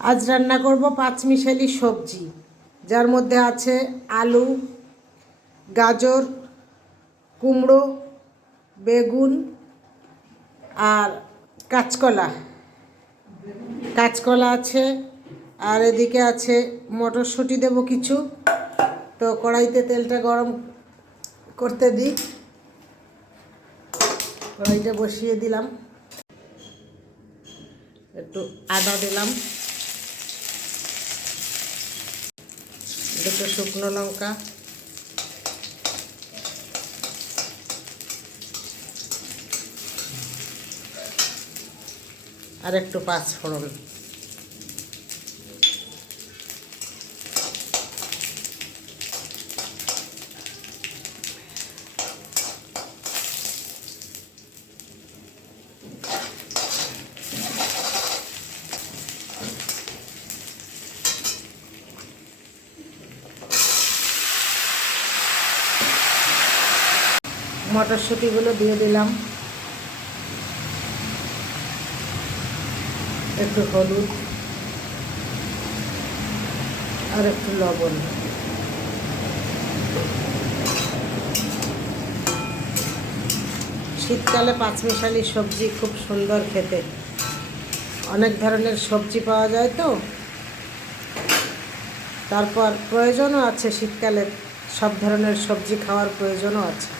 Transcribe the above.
আজ রান্না করব পাঁচমিশালি সবজি, যার মধ্যে আছে আলু, গাজর, কুমড়ো, বেগুন আর কাঁচকলা। কাঁচকলা আছে, আর এদিকে আছে মটরশুঁটি দেবো কিছু। তো কড়াইতে তেলটা গরম করতে দিই, কড়াইটা বসিয়ে দিলাম, একটু আদা দিলাম, দুটো শুকনো লঙ্কা, আর একটু পাঁচফোড়ন। মটরশুঁটিগুলো দিয়ে দিলাম, একটু হলুদ আর একটু লবণ। শীতকালে পাঁচমিশালি সবজি খুব সুন্দর খেতে। অনেক ধরনের সবজি পাওয়া যায় তো, তারপর প্রয়োজনও আছে শীতকালে সব ধরনের সবজি খাওয়ার প্রয়োজনও আছে।